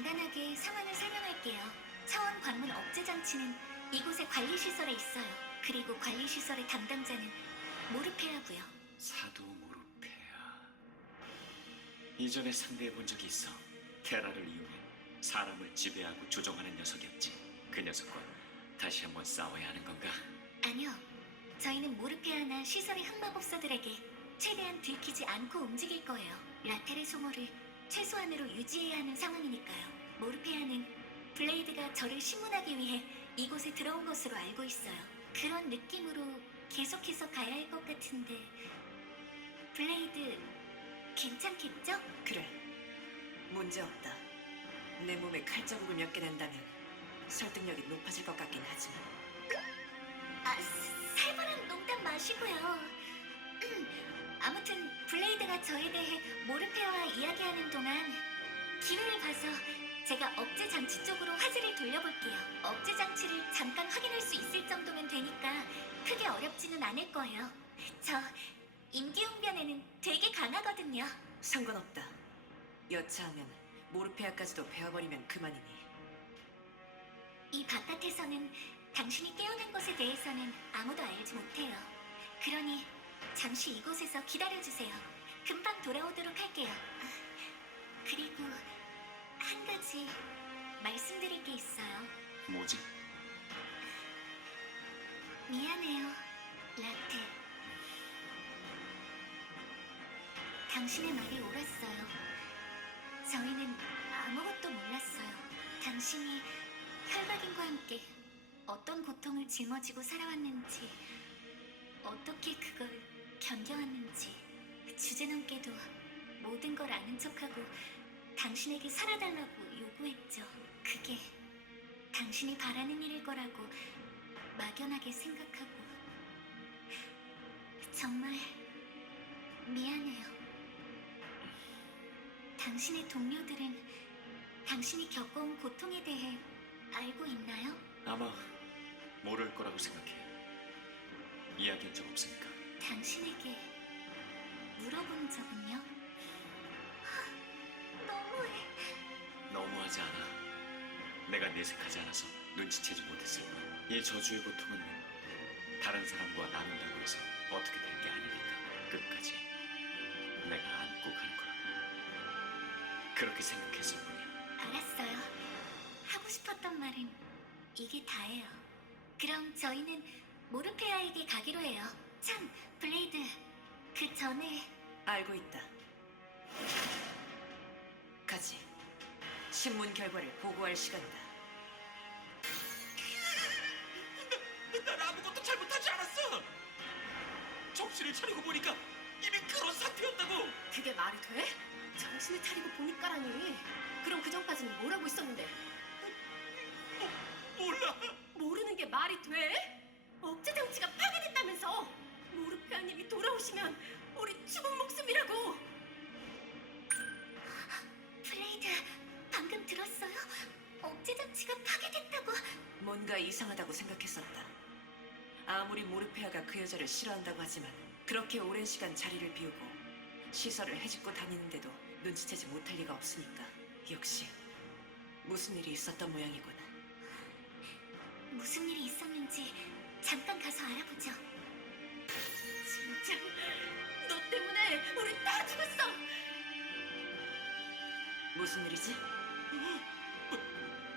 간단하게 상황을 설명할게요. 차원 관문 억제 장치는 이곳의 관리시설에 있어요. 그리고 관리시설의 담당자는 모르페아고요. 사도 모르페아. 이전에 상대해 본 적이 있어. 테라를 이용해 사람을 지배하고 조종하는 녀석이었지. 그 녀석과 다시 한번 싸워야 하는 건가? 아니요. 저희는 모르페아나 시설의 흑마법사들에게 최대한 들키지 않고 움직일 거예요. 라텔의 소모를 최소한으로 유지해야 하는 상황이니까요. 모르페아는 블레이드가 저를 심문하기 위해 이곳에 들어온 것으로 알고 있어요. 그런 느낌으로 계속해서 가야 할 것 같은데 블레이드 괜찮겠죠? 그래, 문제없다. 내 몸에 칼자국을 몇 개 낸다면 설득력이 높아질 것 같긴 하지만. 살벌한 농담 마시고요. 아무튼 블레이드가 저에 대해 모르페아와 이야기하는 동안 기회를 봐서 제가 억제 장치 쪽으로 화제를 돌려볼게요. 억제 장치를 잠깐 확인할 수 있을 정도면 되니까 크게 어렵지는 않을 거예요. 저 임기응변에는 되게 강하거든요. 상관없다. 여차하면 모르페아까지도 베어버리면 그만이니. 이 바깥에서는 당신이 깨어난 것에 대해서는 아무도 알지 못해요. 그러니 잠시 이곳에서 기다려주세요. 금방 돌아오도록 할게요. 그리고 한 가지 말씀드릴 게 있어요. 뭐지? 미안해요, 라테. 당신의 말이 옳았어요. 저희는 아무것도 몰랐어요. 당신이 혈박인과 함께 어떤 고통을 짊어지고 살아왔는지, 어떻게 그걸 견뎌왔는지, 주제넘게도 모든 걸 아는 척하고 당신에게 살아달라고 요구했죠. 그게 당신이 바라는 일일 거라고 막연하게 생각하고. 정말 미안해요. 당신의 동료들은 당신이 겪어온 고통에 대해 알고 있나요? 아마 모를 거라고 생각해. 이야기한 적 없으니까. 당신에게 물어본 적은요? 너무해. 너무하지 않아. 내가 내색하지 않아서 눈치채지 못했을 뿐. 이 저주의 고통은 다른 사람과 나눈다고 해서 어떻게 될 게 아니니까 끝까지 내가 안고 갈 거라고. 그렇게 생각했을 뿐이야. 알았어요. 하고 싶었던 말은 이게 다예요. 그럼 저희는 모르페아에게 가기로 해요. 참, 블레이드. 그 전에 알고 있다. 가지. 신문 결과를 보고할 시간이다. 난 아무것도 잘못하지 않았어. 정신을 차리고 보니까 이미 그런 상태였다고. 그게 말이 돼? 정신을 차리고 보니까라니. 그럼 그 전까지는 뭘 하고 있었는데? 몰라. 모르는 게 말이 돼? 억제 장치가 파괴됐다면서? 모르페아님이 돌아오시면 우리 죽은 목숨이라고. 블레이드, 방금 들었어요? 억제 장치가 파괴됐다고. 뭔가 이상하다고 생각했었다. 아무리 모르페아가 그 여자를 싫어한다고 하지만 그렇게 오랜 시간 자리를 비우고 시설을 헤집고 다니는데도 눈치채지 못할 리가 없으니까. 역시 무슨 일이 있었던 모양이군. 무슨 일이 있었는지 잠깐 가서 알아보죠. 진짜 너 때문에 우리 다 죽었어. 무슨 일이지?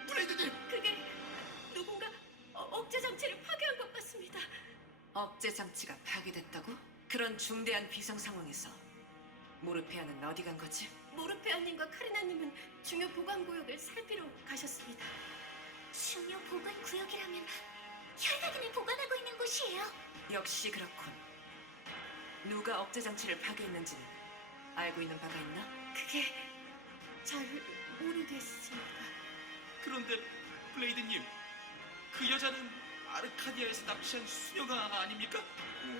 블레이드님. 그게 누군가 억제 장치를 파괴한 것 같습니다. 억제 장치가 파괴됐다고? 그런 중대한 비상 상황에서 모르페아는 어디 간 거지? 모르페아님과 카리나님은 중요 보관 구역을 살피러 가셨습니다. 중요 보관 구역이라면 혈각인을 보관하고 있는 곳이에요. 역시 그렇군. 누가 억제 장치를 파괴했는지는 알고 있는 바가 있나? 그게 잘 모르겠습니다. 그런데 블레이드님, 그 여자는 아르카디아에서 납치한 수녀가 아닙니까?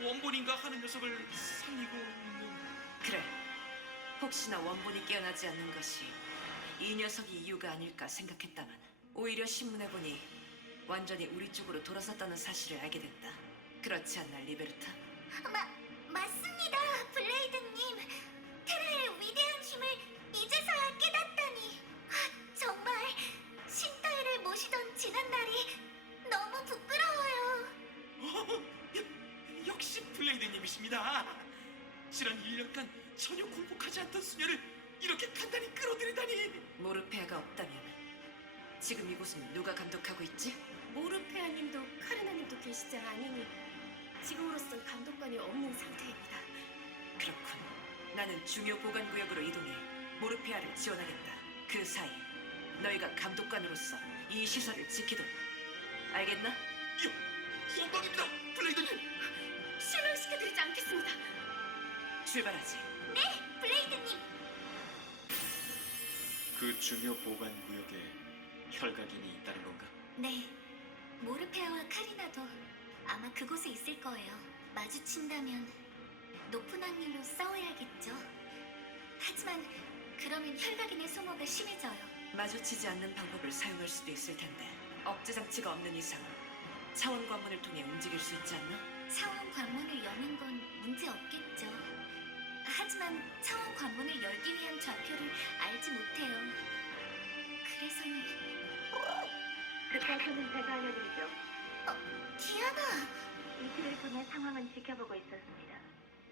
원본인가 하는 녀석을 살리고 있는. 그래. 혹시나 원본이 깨어나지 않는 것이 이 녀석이 이유가 아닐까 생각했다만 오히려 신문에 보니 완전히 우리 쪽으로 돌아섰다는 사실을 알게 됐다. 그렇지 않나, 리베르타? 맞습니다, 블레이드님. 테라의 위대한 힘을 이제서야 깨닫다니. 정말 것입니다. 지난 1년간 전혀 굴복하지 않던 수녀를 이렇게 간단히 끌어들이다니. 모르페아가 없다면 지금 이곳은 누가 감독하고 있지? 모르페아님도 카르나님도 계시지 않으니 지금으로선 감독관이 없는 상태입니다. 그렇군. 나는 중요 보관 구역으로 이동해 모르페아를 지원하겠다. 그 사이 너희가 감독관으로서 이 시설을 지키도록. 알겠나? 영광입니다, 블레이드님. 실망시켜드리지 않겠습니다. 출발하지. 블레이드님! 그 중요 보관 구역에 혈각인이 있다는 건가? 네, 모르페아와 카리나도 아마 그곳에 있을 거예요. 마주친다면 높은 확률로 싸워야겠죠. 하지만 그러면 혈각인의 소모가 심해져요. 마주치지 않는 방법을 사용할 수도 있을 텐데 억제 장치가 없는 이상 차원 관문을 통해 움직일 수 있지 않나? 차원 관문을 여는 건 문제 없겠죠. 하지만 차원 관문을 열기 위한 좌표를 알지 못해요. 그래서는 그 좌표는 제가 알려드리죠. 디아나! 이틀을 통해 상황은 지켜보고 있었습니다.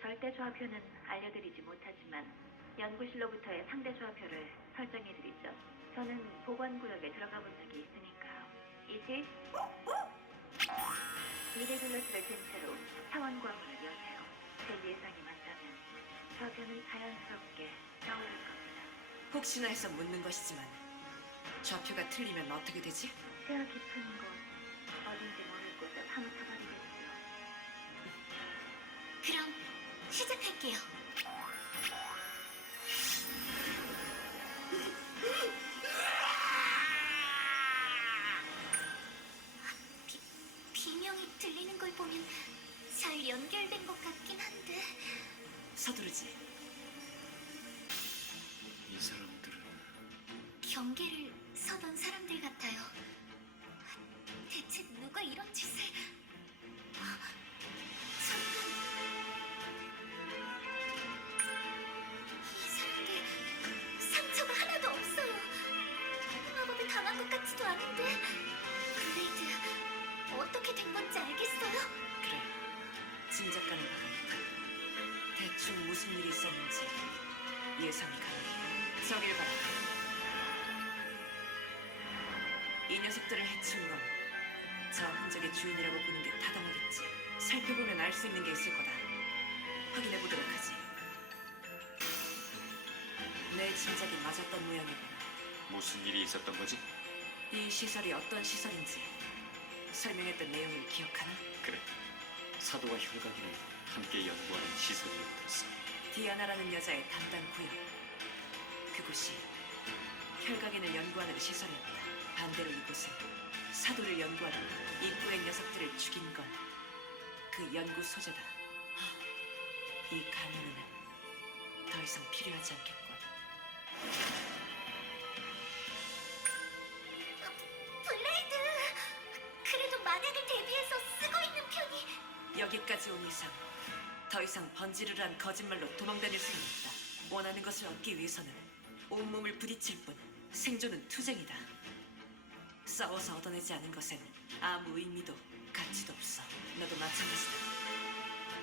절대 좌표는 알려드리지 못하지만 연구실로부터의 상대 좌표를 설정해드리죠. 저는 보관구역에 들어가 본 적이 있으니까요. 이지 이레귤러스를 든 채로 차원 관문을 여세요. 제 예상이 맞다면 좌표는 자연스럽게 떠오를 겁니다. 혹시나 해서 묻는 것이지만 좌표가 틀리면 어떻게 되지? 저 깊은 곳, 어딘지 모를 곳에 파묻혀버리겠죠. 그럼 시작할게요. 비명이 들리는 걸 보면 잘 연결된 것 같긴 한데 서두르지. 이 사람들은 경계를 서던 사람들 같아요. 대체 누가 이런 짓을... 잠깐... 이 사람들 상처가 하나도 없어요. 마법에 당한 것 같지도 않은데... 블레이드, 어떻게 된 건지 알겠어요? 그래. 짐작가는 바가 있다. 대충 무슨 일이 있었는지 예상이 가능해. 저길 봐라. 이 녀석들을 해치운 건 저 흔적의 주인이라고 보는 게 타당하겠지. 살펴보면 알 수 있는 게 있을 거다. 확인해 보도록 하지. 내 짐작이 맞았던 모양이구나. 무슨 일이 있었던 거지? 이 시설이 어떤 시설인지 설명했던 내용을 기억하나? 그래, 사도와 혈각인을 함께 연구하는 시설이라고 들었어. 디아나라는 여자의 담당 구역. 그곳이 혈각인을 연구하는 시설이었다. 반대로 이곳은 사도를 연구하는 입구의 녀석들을 죽인 건 그 연구 소재다. 이 가면은 더 이상 필요하지 않겠군. 블레이드! 그래도 만약을 대비해서 쓰고 있는 편이... 여기까지 온 이상 더 이상 번지르르한 거짓말로 도망다닐 수는 없다. 원하는 것을 얻기 위해서는 온몸을 부딪힐 뿐 생존은 투쟁이다. 싸워서 얻어내지 않은 것엔 아무 의미도 가치도 없어. 너도 마찬가지다.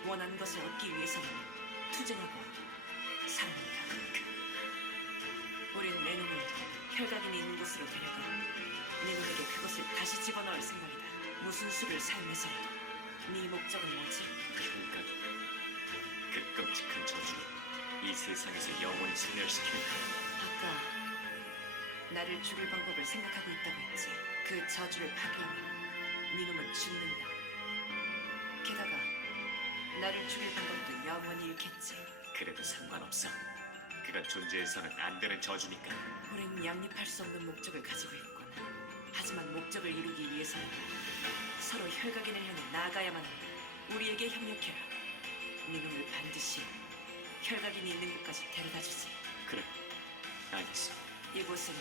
원하는 것을 얻기 위해서는 투쟁하고 살아낸다. 우린 내 놈을 혈각인이 있는 곳으로 데려가 네 놈에게 그것을 다시 집어넣을 생각이다. 무슨 수를 사용해서라도. 네 목적은 뭐지? 혈각인, 그 끔찍한 저주를 이 세상에서 영원히 소멸시키는 거야. 아까 나를 죽일 방법을 생각하고 있다고 했지. 그 저주를 파괴하면 네 놈은 죽는다. 게다가 나를 죽일 방법도 영원히 잃겠지. 그래도 상관없어. 그가 존재해서는 안 되는 저주니까. 우린 양립할 수 없는 목적을 가지고 있군. 하지만 목적을 이루기 위해서는 서로 혈각인을 향해 나아가야만 한다. 우리에게 협력해라. 네 놈을 반드시 혈각인이 있는 곳까지 데려다주지. 그래, 알겠어. 이곳은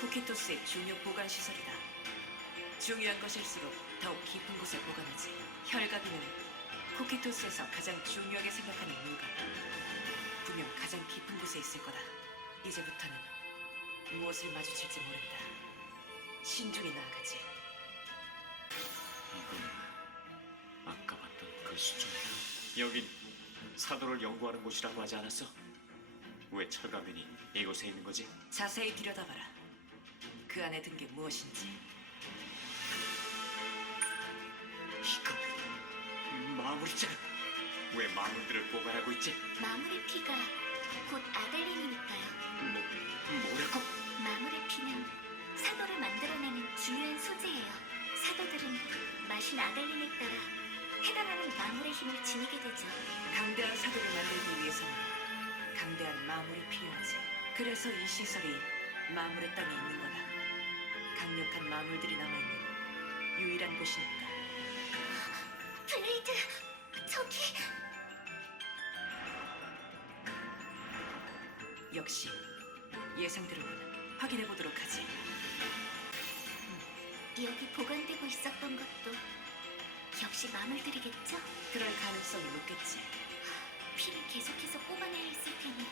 쿠키토스의 중요 보관 시설이다. 중요한 것일수록 더욱 깊은 곳에 보관하지. 혈각인은 쿠키토스에서 가장 중요하게 생각하는 물건. 분명 가장 깊은 곳에 있을 거다. 이제부터는 무엇을 마주칠지 모른다. 신중히 나아가지. 이건 아까 봤던 그 수정이야. 여긴 사도를 연구하는 곳이라고 하지 않았어? 왜 철가면이 이곳에 있는 거지? 자세히 들여다봐라. 그 안에 든 게 무엇인지. 이거 마무리잖아. 왜 마무리들을 보관하고 있지? 마물의 피가 곧 아델린이니까요. 뭐라고? 마물의 피는 사도를 만들어내는 중요한 소재예요. 사도들은 마신 아델린에 따라 해당하는 마물의 힘을 지니게 되죠. 강대한 사도를 만들기 위해서는 강대한 마물이 필요하지. 그래서 이 시설이 마물의 땅에 있는 거다. 강력한 마물들이 남아있는 유일한 곳이니까. 블레이드, 저기... 역시 예상대로는 확인해보도록 하지. 여기 보관되고 있었던 것도 역시 마물들이겠죠? 그럴 가능성이 높겠지. 피를 계속해서 뽑아내야 했을 테니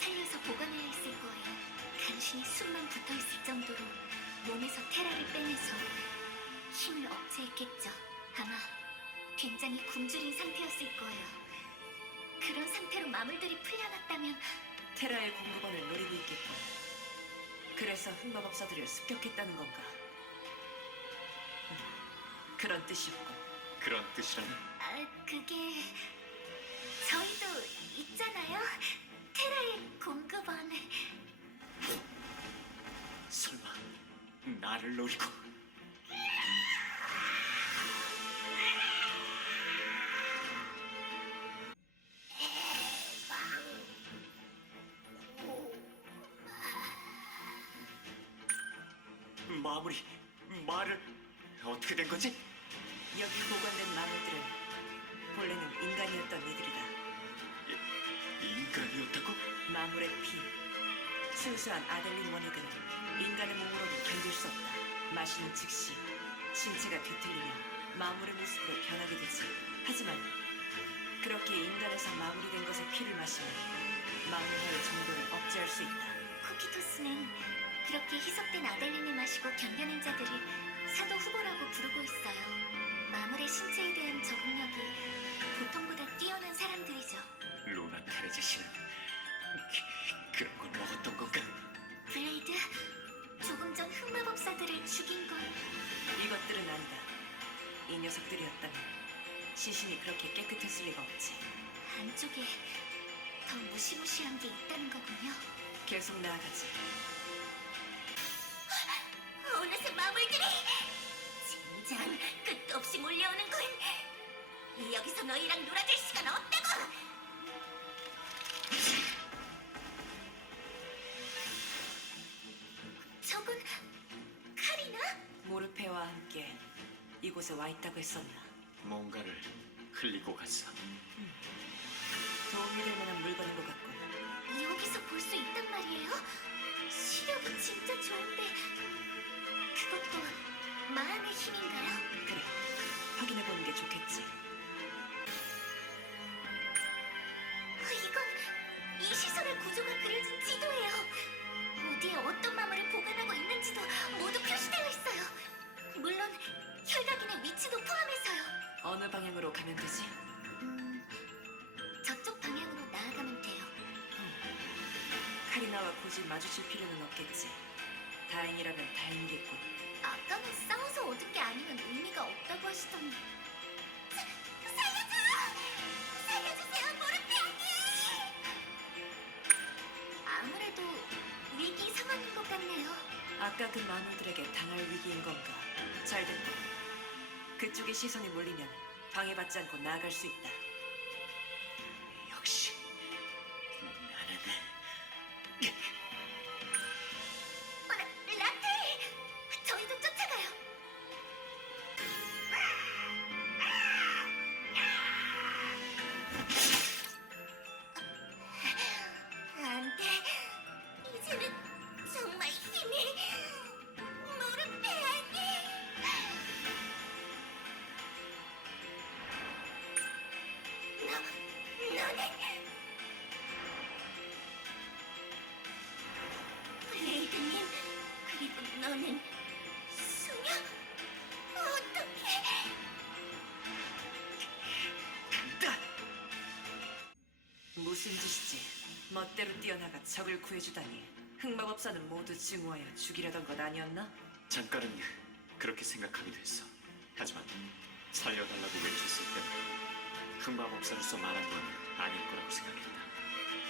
살려서 보관해야 했을 거예요. 간신히 숨만 붙어있을 정도로 몸에서 테라를 빼내서 힘을 억제했겠죠. 아마 굉장히 굶주린 상태였을 거예요. 그런 상태로 마물들이 풀려났다면 테라의 공급원을 노리고 있겠군. 그래서 흑마법사들을 습격했다는 건가? 그런 뜻이었고. 그런 뜻이라니? 그게 저희도 있잖아요. 테라의 공급원. 설마 나를 노리고? 마무리 말을 어떻게 된 거지? 여기 보관된 마물들은 본래는 인간이었던 이들이다. 인간이었다고? 마물의 피, 순수한 아델린 원액은 인간의 몸으로는 견딜 수 없다. 마시는 즉시 신체가 뒤틀리며 마물의 모습으로 변하게 되지. 하지만 그렇게 인간에서 마무리된 것의 피를 마시면 마물혈의 정도를 억제할 수 있다. 쿠키토스는 그렇게 희석된 아델린을 마시고 견뎌낸 자들을 사도 후보라고 부르고 있어요. 마물의 신체에 대한 적응력이 보통보다 뛰어난 사람들이죠. 루나 테레제 씨는 그런 걸 먹었던 건가? 블레이드, 조금 전 흑마법사들을 죽인 건 이것들은 아니다. 이 녀석들이었다면 시신이 그렇게 깨끗했을 리가 없지. 안쪽에 더 무시무시한 게 있다는 거군요. 계속 나아가지. 어느새 마물들이 진작 끝도 없이 몰려오는군. 여기서 너희랑 놀아줄 시간 없다고. 저건 카리나? 모르페와 함께 이곳에 와 있다고 했었나? 뭔가를 흘리고 갔어. 도움이 될 만한 물건인 것 같군. 여기서 볼 수 있단 말이에요? 시력이 진짜 좋은데 그것도 마음의 힘인가요? 그래, 확인해보는 게 좋겠지. 이건 이 시설의 구조가 그려진 지도예요. 어디에 어떤 마물을 보관하고 있는지도 모두 표시되어 있어요. 물론 혈각인의 위치도 포함해서요. 어느 방향으로 가면 되지? 저쪽 방향으로 나아가면 돼요. 카리나와 굳이 마주칠 필요는 없겠지. 다행이라면 다행이겠군. 아까는 싸워서 얻은 게 아니면 의미가 없다고 하시더니 살려줘! 살려주세요, 모르피아님! 아무래도 위기 상황인 것 같네요. 아까 그 마물들에게 당할 위기인 건가? 잘 됐고. 그쪽에 시선이 몰리면 방해받지 않고 나아갈 수 있다. 역시 나는 라텔! 저희도 쫓아가요. 안 돼. 이제는 정말 힘이 모르페아니. 무슨 짓이지? 멋대로 뛰어나가 적을 구해주다니. 흑마법사는 모두 증오하여 죽이려던 것 아니었나? 잠깐은 그렇게 생각하기도 했어. 하지만 살려달라고 외쳤을 때는 흑마법사로서 말한 건 아닐 거라고 생각했다.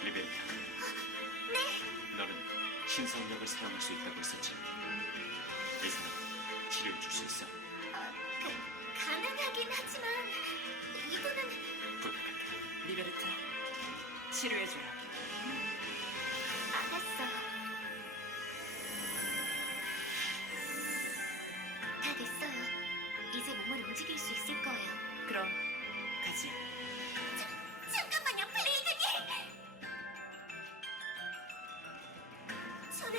리베리타. 네. 너는 신성력을 사용할 수 있다고 했었지. 이 사람 치료해 줄 수 있어? 가능하긴 하지만 이거는 부탁할게. 리베르타, 치료해줘라. 알았어. 다 됐어요. 이제 몸을 움직일 수 있을 거예요. 그럼 가지. 잠깐만요, 블레이드님! 저는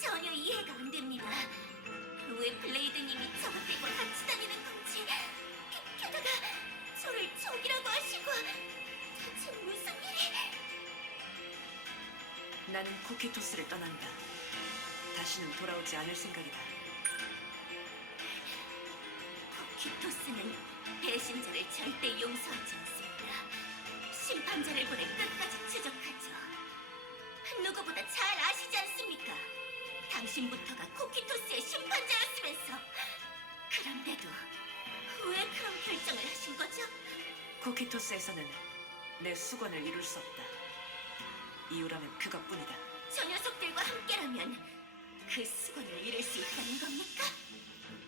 전혀 이해가 안 됩니다. 왜 블레이드님이 저것 들고 같이 다니는 건지, 게다가 저를 적이라고 하시고, 대체 무슨 일이... 나는 쿠키토스를 떠난다. 다시는 돌아오지 않을 생각이다. 쿠키토스는 배신자를 절대 용서하지 않습니다. 심판자를 보내 끝까지 추적하죠. 누구보다 잘 아시지 않습니까? 당신부터가 쿠키토스의 심판자였으면서. 그런데도 왜 그런 결정을 하신 거죠? 쿠키토스에서는 내 수건을 이룰 수 없다. 이유라면 그것뿐이다. 저 녀석들과 함께라면 그 수건을 잃을 수 있다는 겁니까?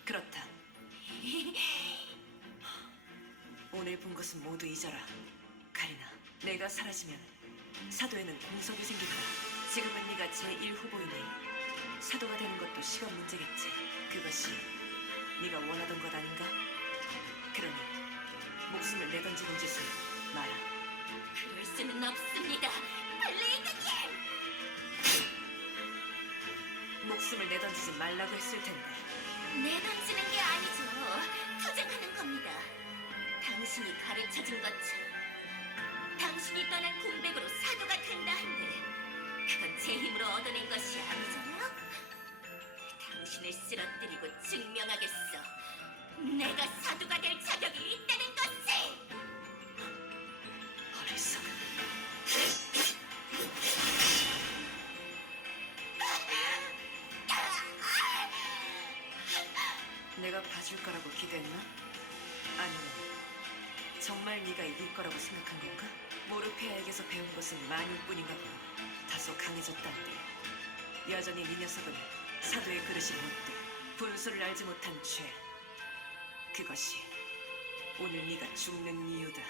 그렇다. 오늘 본 것은 모두 잊어라. 카리나, 내가 사라지면 사도에는 공석이 생긴다. 지금은 네가 제1후보이니 사도가 되는 것도 시간 문제겠지. 그것이 네가 원하던 것 아닌가? 그러니 목숨을 내던지는 짓은 마라. 그럴 수는 없습니다, 블레이드님! 목숨을 내던지지 말라고 했을 텐데. 내던지는 게 아니죠. 투쟁하는 겁니다. 당신이 가르쳐준 것처럼 당신이 떠난 공백으로 사도가 된다 한들 그건 제 힘으로 얻어낸 것이 아니잖아요. 당신을 쓰러뜨리고 증명하겠어. 내가 사도가 될 자격이 있다는 것을! 어리석은. 내가 봐줄 거라고 기대했나? 아니면 정말 네가 이길 거라고 생각한 건가? 모르페아에게서 배운 것은 많을 뿐인가 보다. 다소 강해졌다는데 여전히 네 녀석은 사도의 그릇이 못돼. 분수를 알지 못한 죄. 그것이 오늘 네가 죽는 이유다.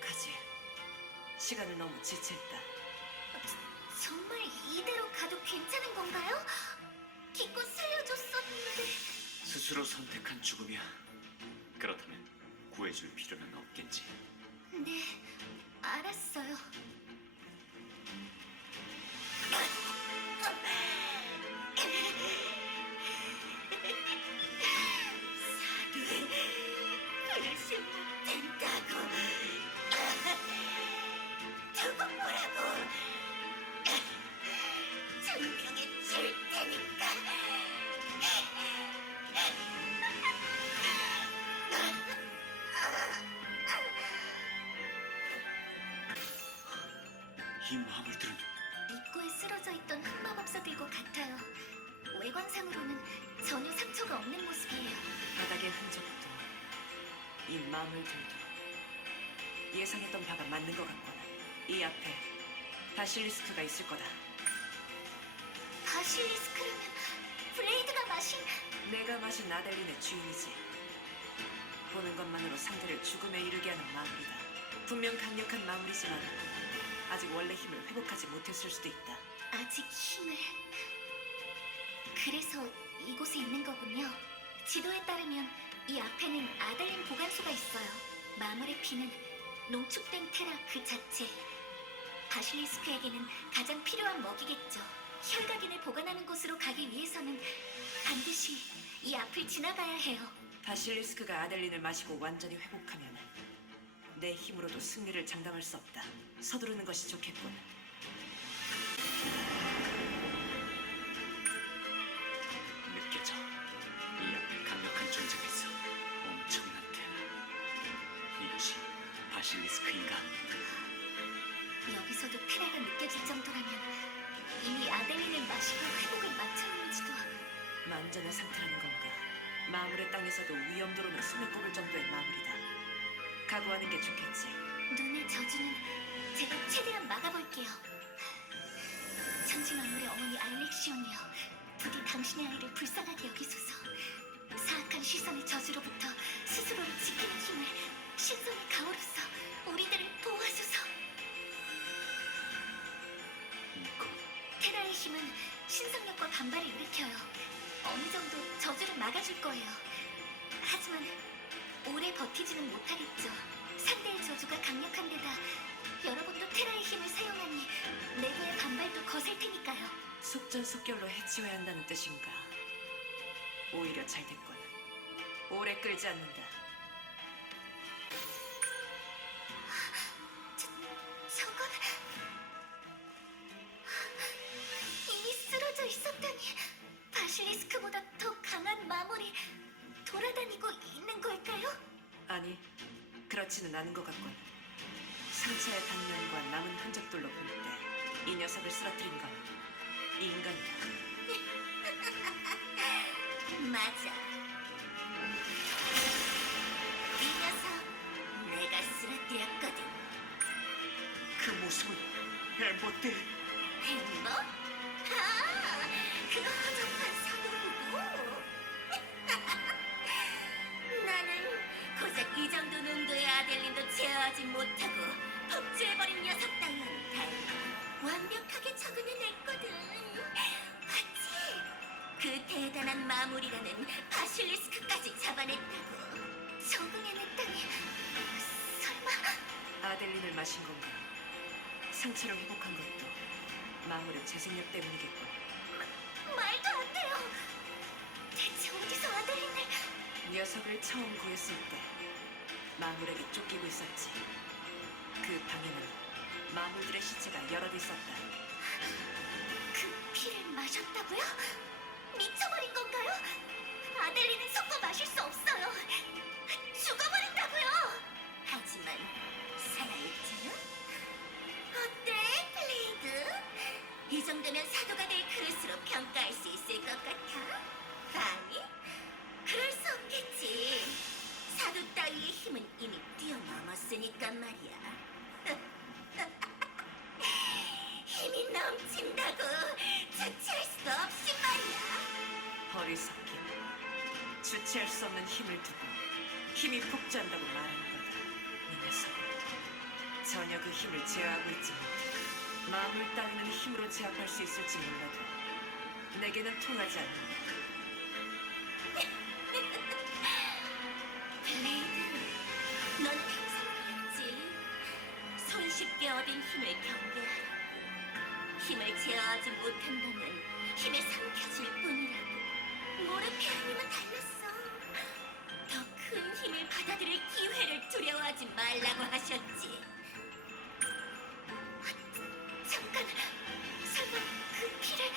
가지. 시간을 너무 지체했다. 정말 이대로 가도 괜찮은 건가요? 기껏 살려줬었는데. 스스로 선택한 죽음이야. 그렇다면 구해줄 필요는 없겠지. 네, 알았어요. 사도의 그릇이 못 된다고. 두고 보라고. 증명해 줄 테니까. 이 마물들은 입구에 쓰러져 있던 흑마법사들과 같아요. 외관상으로는 전혀 상처가 없는 모습이에요. 바닥의 흔적도 이 마물들도 예상했던 바가 맞는 것 같구나. 이 앞에 바실리스크가 있을 거다. 바실리스크라면 블레이드가 마신... 내가 마신 아델린의 주인이지. 보는 것만으로 상대를 죽음에 이르게 하는 마물이다. 분명 강력한 마물이지만 아직 원래 힘을 회복하지 못했을 수도 있다. 아직 힘을... 그래서 이곳에 있는 거군요. 지도에 따르면 이 앞에는 아델린 보관소가 있어요. 마물의 피는 농축된 테라 그 자체. 바실리스크에게는 가장 필요한 먹이겠죠. 혈각인을 보관하는 곳으로 가기 위해서는 반드시 이 앞을 지나가야 해요. 바실리스크가 아델린을 마시고 완전히 회복하면 내 힘으로도 승리를 장담할 수 없다. 서두르는 것이 좋겠군. 느껴져. 이 앞에 강력한 존재가 있어. 멀리서도 테라가 느껴질 정도라면 이미 아델린을 마시고 회복을 마쳐 있는지도. 만전의 상태라는 건가? 마물의 땅에서도 위험도로는 손에 꼽을 정도의 마물이다. 각오하는 게 좋겠지. 눈의 저주는 제가 최대한 막아볼게요. 천지만물의 어머니 알렉시온이여, 부디 당신의 아이를 불쌍하게 여기소서. 사악한 시선의 저주로부터 스스로를 지키는 힘을 신성의 가호로서 우리들을 보호하소서. 이거 테라의 힘은 신성력과 반발을 일으켜요. 어느 정도 저주를 막아줄 거예요. 하지만 오래 버티지는 못하겠죠. 상대의 저주가 강력한 데다 여러분도 테라의 힘을 사용하니 내부의 반발도 거셀 테니까요. 속전속결로 해치워야 한다는 뜻인가? 오히려 잘 됐군. 오래 끌지 않는다. 저건 이미 쓰러져 있었다니. 바실리스크보다 더 강한 마물이 돌아다니고 있는 걸까요? 아니, 그렇지는 않은 것 같군. 상처의 단면과 남은 흔적들로 볼 때 이 녀석을 쓰러뜨린 건 인간이다. 맞아. 이 녀석 내가 쓰러뜨렸거든. 그 모습은 엠버 때 햄버? 아, 그 허접한 사고이고. 나는 고작 이 정도 농도의 아델린도 제어하지 못하고 폭주해버린 녀석 따위와는 달리 완벽하게 적응을 했거든. 맞지? 그 대단한 마무리라는 바실리스크까지 잡아냈다고. 적응해냈다니. 설마. 아델린을 마신 건가? 상처를 회복한 것도 마물의 재생력 때문이겠군. 말도 안 돼요. 대체 어디서 아델린을. 녀석을 처음 구했을 때 마물에게 쫓기고 있었지. 그 방에는 마물들의 시체가 여럿 있었다. 그 피를 마셨다고요? 미쳐버린 건가요? 아델린은 섞어 마실 수 없어요. 죽어버린다고요. 하지만 살아있잖아. 어때, 플레이드? 이 정도면 사도가 될 그릇으로 평가할 수 있을 것 같아? 아니, 그럴 수 없겠지. 사도 따위의 힘은 이미 뛰어넘었으니까 말이야. 힘이 넘친다고 주체할 수 없이 말이야. 어리석긴. 주체할 수 없는 힘을 두고 힘이 폭주한다고 말하는 거다. 이 녀석은 전혀 그 힘을 제어하고 있지 못해. 마물 따위는 힘으로 제압할 수 있을지 몰라도 내게는 통하지 않는다. 블레이드, 넌 항상 그랬지. 손쉽게 얻은 힘을 경계하라고. 힘을 제어하지 못한다면 힘에 삼켜질 뿐이라고. 모르케아님은 달랐어. 더 큰 힘을 받아들일 기회를 두려워하지 말라고 하셨지. 잠깐, 설마 그 피를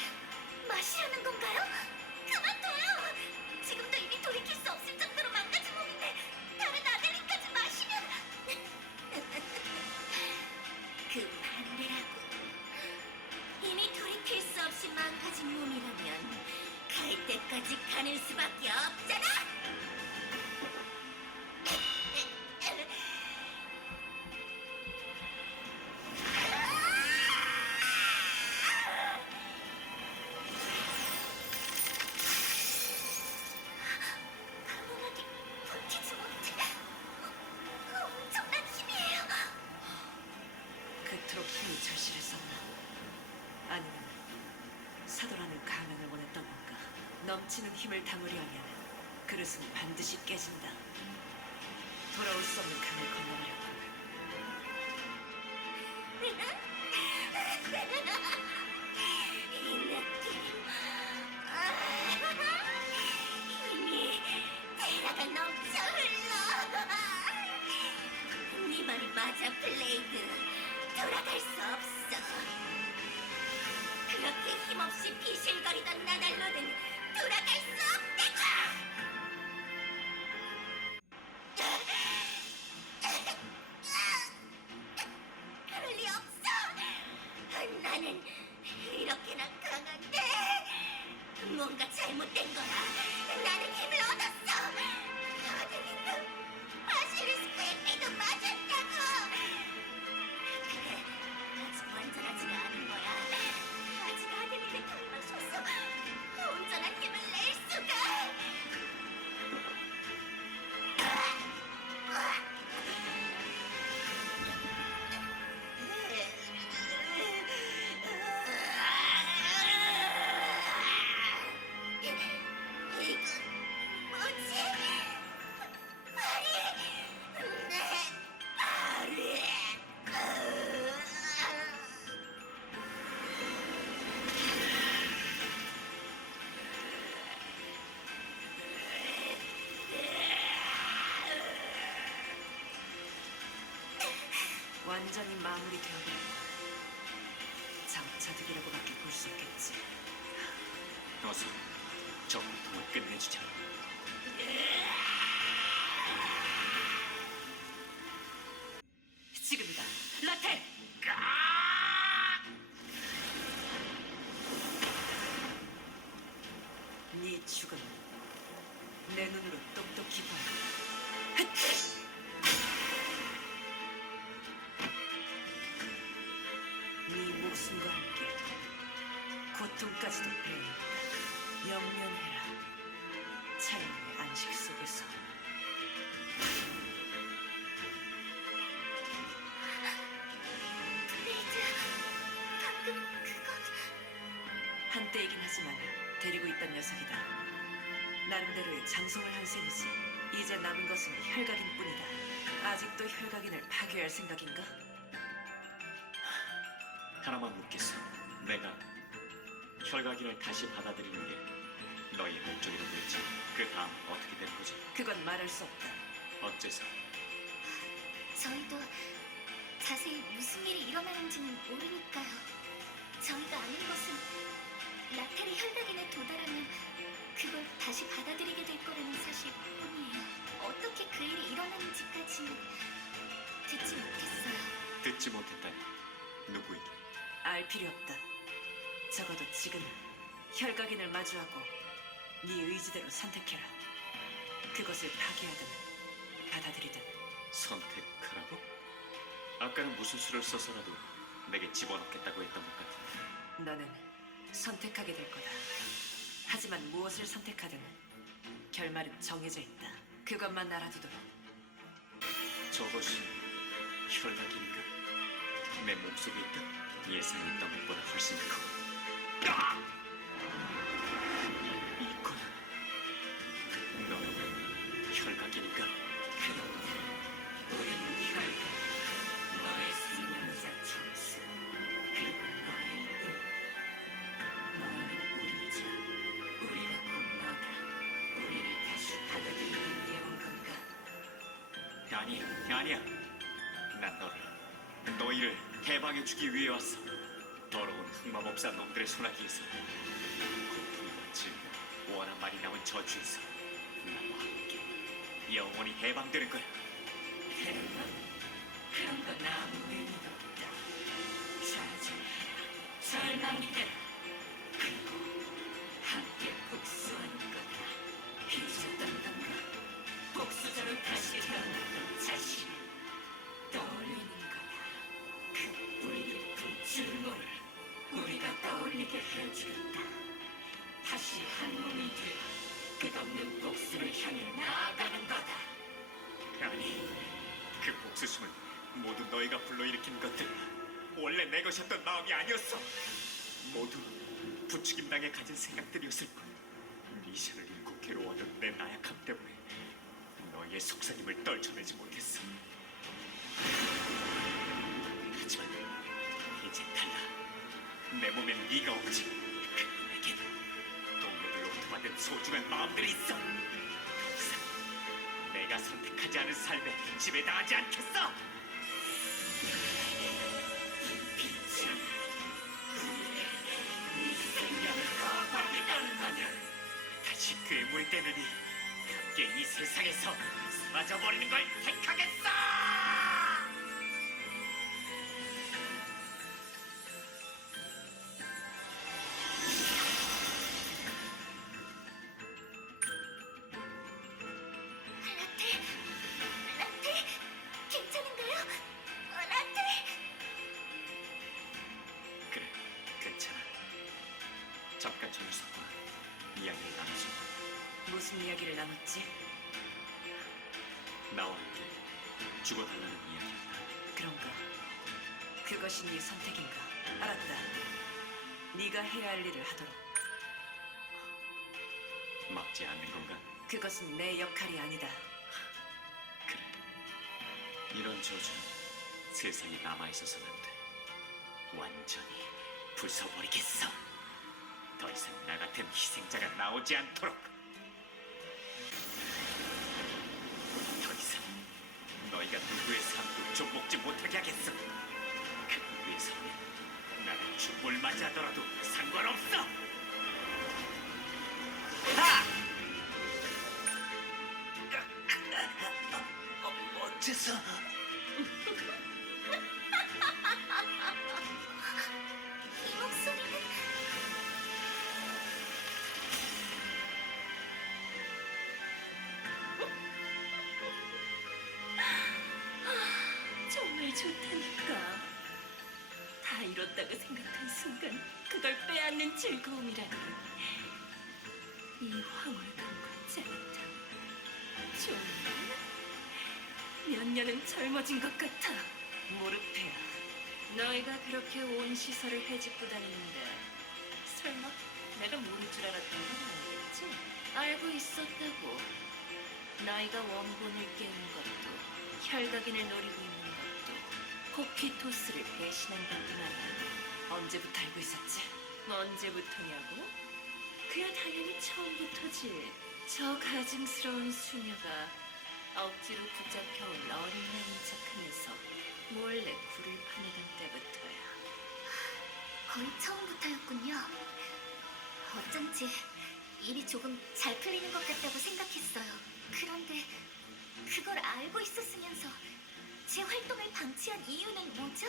마시려는 건가요? 그만둬요! 지금도 이미 돌이킬 수 없을 정도로 망가진 몸인데 다른 아델린까지 마시면. 그 반대라고. 이미 돌이킬 수 없이 망가진 몸이라면 갈 때까지 가는 수밖에 없잖아! 가만하게 버티지 못해. 엄청난 힘이에요. 그토록 힘이 절실했었나? 아니면 사도라는 가면을 원했던 건가? 넘치는 힘을 담으려면 그릇은 반드시 깨진다. 돌아올 수 없는 강을 건너버렸군. 이 느낌. 힘이 테라가 넘쳐 흘러. 네 말이 맞아, 블레이드. 돌아갈 수 없어. 그렇게 힘없이 비실거리던 나달로는 돌아갈 수 없다고. 그럴 리 없어. 완전히 마무리되어버렸고 장차득이라고밖에 볼 수 없겠지. 어서 저 고통을 끝내주자. 지금이다, 라텔! 네 죽음은 내 눈으로 똑똑히 보여. 네 목숨과 함께 고통까지도 배운 영면해라. 자연의 안식 속에서. 블레이즈, 방금 그건 한때이긴 하지만 데리고 있던 녀석이다. 나름대로의 장성을 한 셈이지. 이제 남은 것은 혈각인 뿐이다. 아직도 혈각인을 파괴할 생각인가? 하나만 묻겠어. 내가 혈각인을 다시 받아들이는 게 너희의 목적이라고 했지. 그 다음 어떻게 되는 거지? 그건 말할 수 없다. 어째서? 저희도 자세히 무슨 일이 일어나는지는 모르니까요. 저희가 아는 것은 라텔의 혈각인에 도달하면 그걸 다시 받아들이게 될 거라는 사실뿐이에요. 어떻게 그 일이 일어나는지까지는 듣지 못했어요. 듣지 못했다니. 누구에게? 알 필요 없다. 적어도 지금은 혈각인을 마주하고 네 의지대로 선택해라. 그것을 파괴하든 받아들이든. 선택하라고? 아까는 무슨 수를 써서라도 내게 집어넣겠다고 했던 것 같은데. 너는 선택하게 될 거다. 하지만 무엇을 선택하든 결말은 정해져 있다. 그것만 알아두도록. 저것이 혈각인가? 내 몸속에 있던 예상했던 것보다 훨씬 커. 이거는 너는 혈각인가? 우리는 혈각, 너의 생명자 창수, 그리고 너의 일. 너는 우리이자 우리가 곧 너다. 우리를 다시 받아들이기 위해 온 건가? 아니야. 난 너희를 해방해주기 위해 왔어. 더러운 흑마법사 놈들의 소나기에서, 고통이고 질병, 원한 말이 나온 저주에서 나와 함께 영원히 해방되는 거야. 해방? 그런 건 아무 의미도 없다. 좌절해라, 절망해라. 그리고 함께 복수하는 거다. 잊었던 건가? 복수자로 다시 태어났던 자신을 떠올리는 거다. 그 뿌리 깊은 증오를 우리가 떠올리게 해주겠다. 다시 한 몸이 되어 끝없는 복수를 향해 나아가는 거다. 아니, 그 복수심은 모두 너희가 불러일으킨 것들, 원래 내 것이었던 마음이 아니었어. 모두 부추김당에 가진 생각들이었을 뿐. 미샤를 잃고 괴로워하던 내 나약함 때문에 너희의 속삭임을 떨쳐내지 못했어. 하지만 이제 달라. 내 몸엔 네가 없지. 그리고 내겐 동료들로부터 받은 소중한 마음들이 있어. 더 이상 내가 선택하지 않은 삶에 지배당하지 않겠어. 빛은 네 생명을 거부하겠다는 거냐? 다시 괴물이 되느니 함께 이 세상에서 사라져버리는 걸 택하겠어. 라텔, 괜찮은가요? 라텔! 그래, 괜찮아. 잠깐 저 녀석과 이야기를 나눠서 무슨 이야기를 나눴지? 나와 함께 죽어달라는 이야기였다. 그런가? 그것이 네 선택인가? 알았다. 네가 해야 할 일을 하도록. 막지 않는 건가? 그것은 내 역할이 아니다. 그래. 이런 저주는 세상에 남아있어서는 안 돼. 완전히 부숴버리겠어. 더 이상 나 같은 희생자가 나오지 않도록. 더 이상 너희가 누구의 삶도 좀 먹지 못하게 하겠어. 그 위해서 나는 죽을 맞이하더라도 상관없어. 하! 어째서? 이 목소리는 정말 좋다니까. 다 잃었다고 생각한 순간 그걸 빼앗는 즐거움이라니. 이 황홀감과 짜릿함. 정말 몇 년은 젊어진 것 같아. 모르페아, 너희가 그렇게 온 시설을 헤집고 다니는데 설마 내가 모를 줄 알았던 건 아니겠지? 알고 있었다고. 너희가 원본을 깨는 것도 혈각인을 노리고 있는 것도 코키토스를 배신한 것도 말이야. 언제부터 알고 있었지? 언제부터냐고? 그야 당연히 처음부터지. 저 가증스러운 수녀가 억지로 붙잡혀온 어린 양인 척하면서 몰래 굴을 파내던 때부터야. 거의 처음부터였군요. 어쩐지 일이 조금 잘 풀리는 것 같다고 생각했어요. 그런데 그걸 알고 있었으면서 제 활동을 방치한 이유는 뭐죠?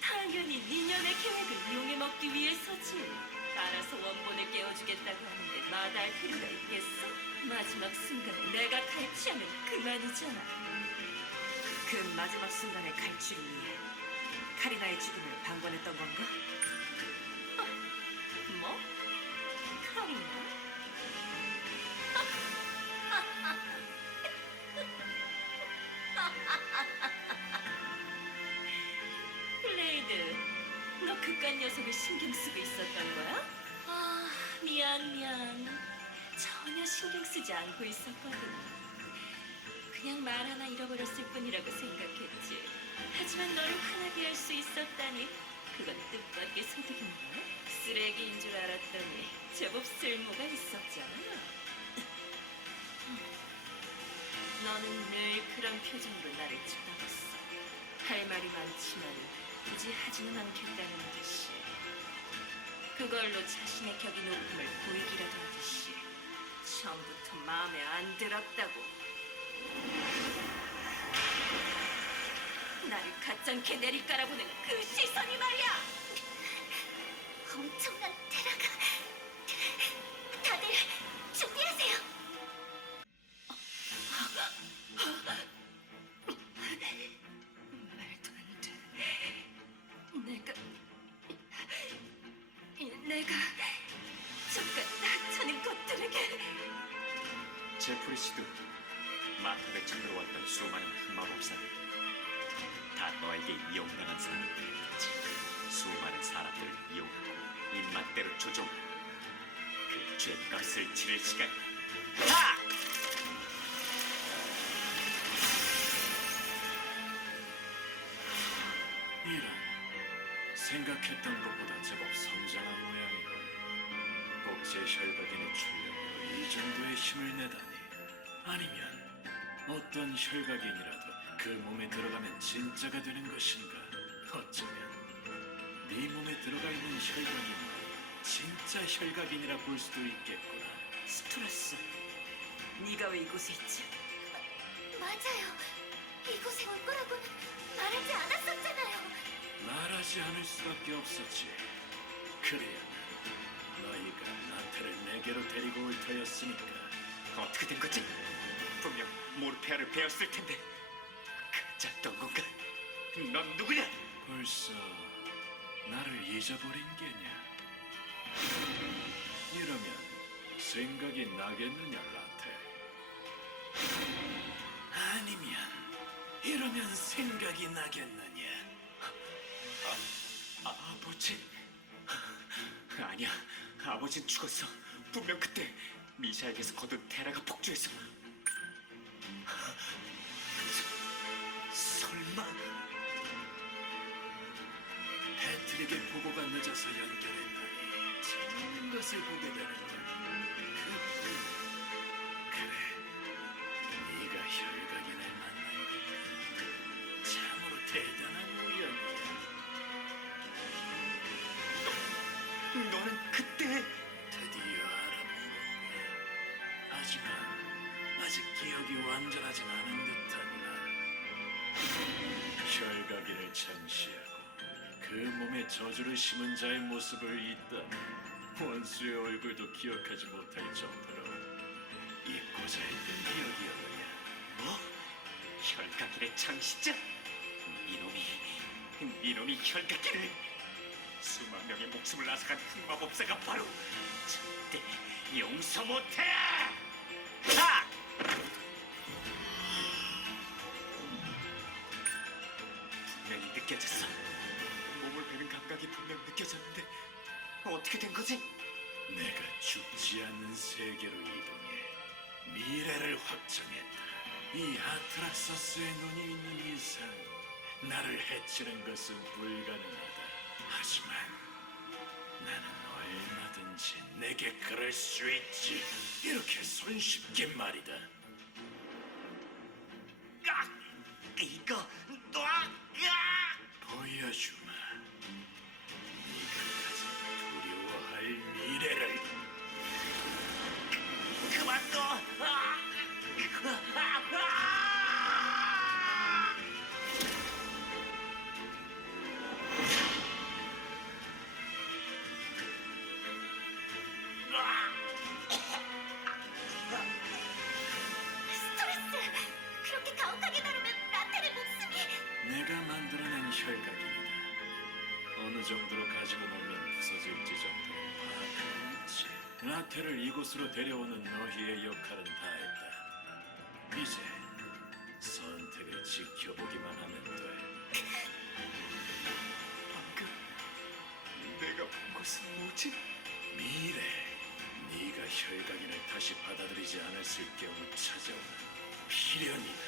당연히 니년의 계획을 이용해 먹기 위해서지. 알아서 원본을 깨워주겠다고 하는데 마다할 필요가 있겠어? 마지막 순간에 내가 갈취하면 그만이잖아. 그 마지막 순간의 갈취를 위해 카리나의 죽음을 방관했던 건가? 뭐? 카리나? 플레이드, 너 그깟 녀석을 신경 쓰고 있었던 거야? 아, 미안. 전혀 신경 쓰지 않고 있었거든. 그냥 말 하나 잃어버렸을 뿐이라고 생각했지. 하지만 너를 화나게 할 수 있었다니 그건 뜻밖의 소득인가? 쓰레기인 줄 알았더니 제법 쓸모가 있었잖아. 너는 늘 그런 표정으로 나를 쳐다봤어. 할 말이 많지만 굳이 하지는 않겠다는 듯이. 그걸로 자신의 격이 높음을 보이기라도 하듯이. 처음부터 마음에 안 들었다고. 나를 가짠게 내리깔아보는 그 시선이 말이야. 엄청난 테라가 다들 준비하세요. 말도 안 돼. 내가 잠깐 하찮은 것들에게. 제프리 씨도 마탑에 쳐들어왔던 수많은 흑마법사들 다 너에게 이용당한 사람들이겠지. 수많은 사람들을 이용하고 입맛대로 조종하고 그 죄값을 치를 시간이야. 하! 이런, 생각했던 것보다 제법 성장한 모양이군. 복제 혈각인의 출력으로 이 정도의 힘을 내다니. 아니면 어떤 혈각인이라도 그 몸에 들어가면 진짜가 되는 것인가? 어쩌면 네 몸에 들어가 있는 혈각인이 진짜 혈각인이라 볼 수도 있겠구나. 스토라스, 네가 왜 이곳에 있지? 맞아요. 이곳에 올 거라고는 말하지 않았었잖아요. 말하지 않을 수밖에 없었지. 그래야 너희가 나태를 내게로 데리고 올 터였으니까. 어떻게 된 거지? 분명 모르페아를 배웠을 텐데 가짜였던 건가? 넌 누구냐? 벌써 나를 잊어버린 게냐? 이러면 생각이 나겠느냐, 라테? 아니면 이러면 생각이 나겠느냐? 아버지? 아니야, 아버진 죽었어. 분명 그때 미샤에게서 거둔 테라가 폭주해서. 설마? 패트릭의 보고가 늦어서 연결했더니 재밌는 것을 보게 되는군. 그래, 네가 혈각인을 만날 너는 그때 드디어 알아본 건가? 하지만 아직 기억이 완전하진 않은 듯하구나. 혈각인을 창시하고 그 몸에 저주를 심은 자의 모습을 잊다니 원수의 얼굴도 기억하지 못할 정도로 잊고자 했던 기억이었느냐? 뭐? 혈각인의 창시자? 이놈이 혈각인을 수만 명의 목숨을 앗아간 흑마법사가 바로 절대 용서 못해! 하! 분명히 느껴졌어. 몸을 베는 감각이 분명 느껴졌는데 어떻게 된 거지? 내가 죽지 않는 세계로 이동해 미래를 확정했다. 이 아트락서스의 눈이 있는 이상 나를 해치는 것은 불가능하다. 하지만 나는 얼마든지 내게 그럴 수 있지. 이렇게 손쉽게 말이다. 이거 놔! 아! 보여주마. 네가 가장 두려워할 미래를. 그만둬! 아! 스트레스! 그렇게 가혹하게 다루면 라텔의 목숨이... 내가 만들어낸 혈각이다. 어느 정도로 가지고 놀면 부서질지 정도는 파악하고 있지. 라테를 이곳으로 데려오는 너희의 역할은 다 했다. 이제 선택을 지켜보기만 하면 돼. 방금 내가 본 것은 뭐지? 미래, 네가 혈각인을 다시 받아들이지 않았을 경우 찾아오는 필연이다.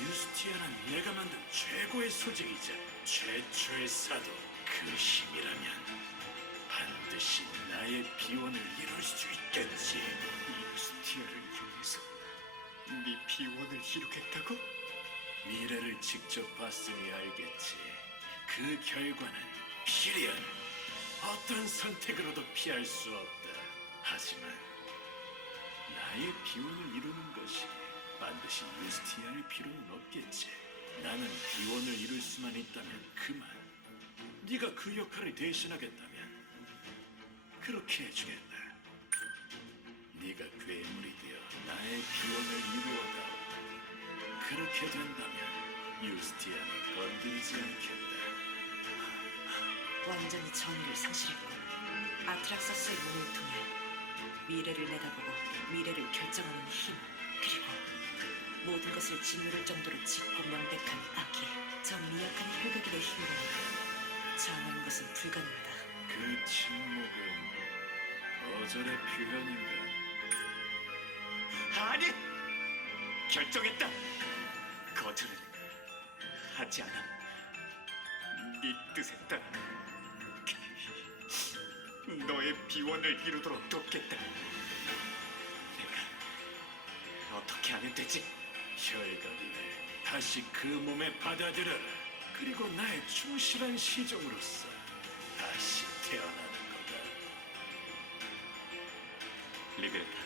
유스티아는 내가 만든 최고의 소직이자 최초의 사도. 그 힘이라면 반드시 나의 비원을 이룰 수 있겠지. 유스티아를 이용해서 네 비원을 이루겠다고? 미래를 직접 봤으니 알겠지. 그 결과는 필연. 어떤 선택으로도 피할 수 없다. 하지만 나의 비원을 이루는 것이 반드시 유스티아의 필요는 없겠지. 나는 비원을 이룰 수만 있다면 그만. 네가 그 역할을 대신하겠다면 그렇게 해주겠다. 네가 괴물이 되어 나의 비원을 이루어다오. 그렇게 된다면 유스티아는 건드리지 않겠다. 완전히 정의를 상실했군. 아트락서스의 문을 통해 미래를 내다보고 미래를 결정하는 힘, 그리고 모든 것을 짓누를 정도로 짙고 명백한 악이 저 미약한 혈극인의 힘으로 정하는 것은 불가능하다. 그 침묵은 거절의 표현인가? 아니! 결정했다! 거절은 하지 않아. 네 뜻에 따라 너의 비원을 이루도록 돕겠다. 내가 어떻게 하면 되지? 혈각인을 다시 그 몸에 받아들여라. 그리고 나의 충실한 시종으로서 다시 태어나는 거다. 리베르타.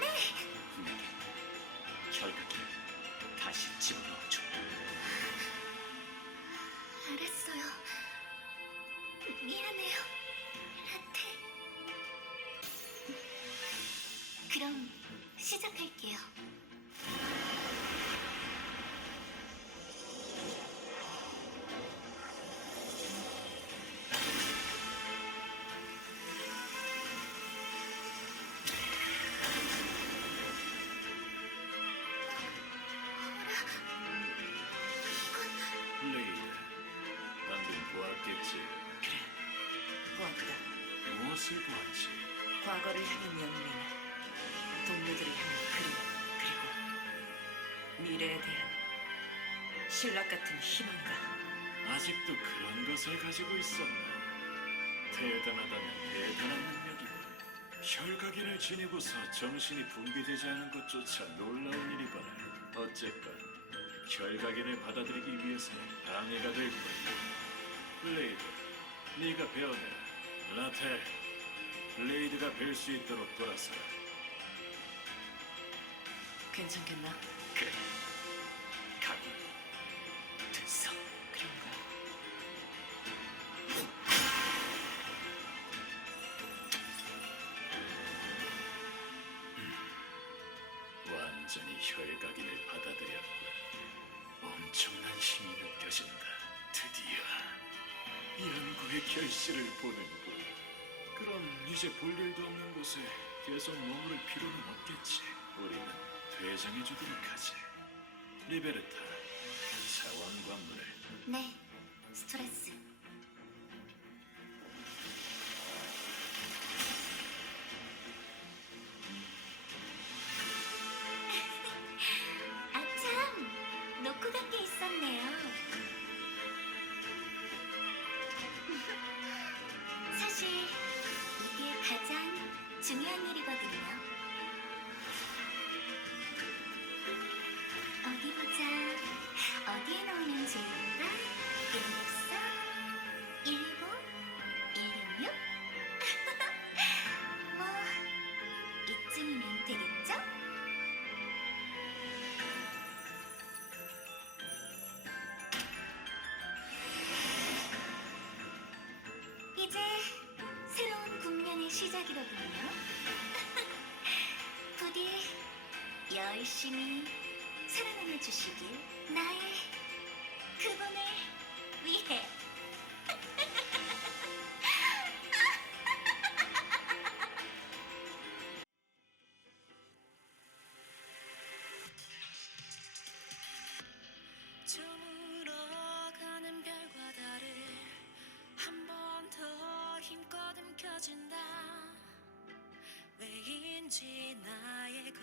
내게 혈각을 다시 집어넣어줘. 알았어요. 미안해요, 라텔. 그럼 시작할게요. 레이드, 방금 보았겠지? 그래, 보았다. 무엇을 보았지? 과거를 향한 영민, 동료들을 향한 그림, 그리고 미래에 대한 신락 같은 희망과 아직도 그런 것을 가지고 있었나? 대단하다면 대단한 능력이고 혈각인을 지니고서 정신이 붕괴되지 않은 것조차 놀라운 일이거늘. 어쨌건 혈각인을 받아들이기 위해서는 방해가 될 뿐. 블레이드, 네가 배워내라. 라텔, 블레이드가 뵐 수 있도록 돌아서라. 괜찮겠나? 그래. 각오 됐어. 그런가? 완전히 혈각인을 받아들였군. 엄청난 힘이 느껴진다. 드디어 연구의 결실을 보는군. 그럼 이제 볼 일도 없는 곳에 계속 머무를 필요는 없겠지. 우리는 퇴장해주도록 하지. 리베르타, 사원 관문을. 네, 스트레스. 아참, 놓고 간 게 있었네요. 사실 이게 가장 중요한 일이거든요. 어디 보자. 어디에 넣으면 좋을까? 164, 19, 166? 뭐, 이쯤이면 되겠죠? 이제 새로운 국면의 시작이로군요. 부디 열심히 살아남아 주시길 나의 그분을 위해. 저물어가는 별과다를 한 번 더 힘껏 움켜쥔다. 왜인지 나의 건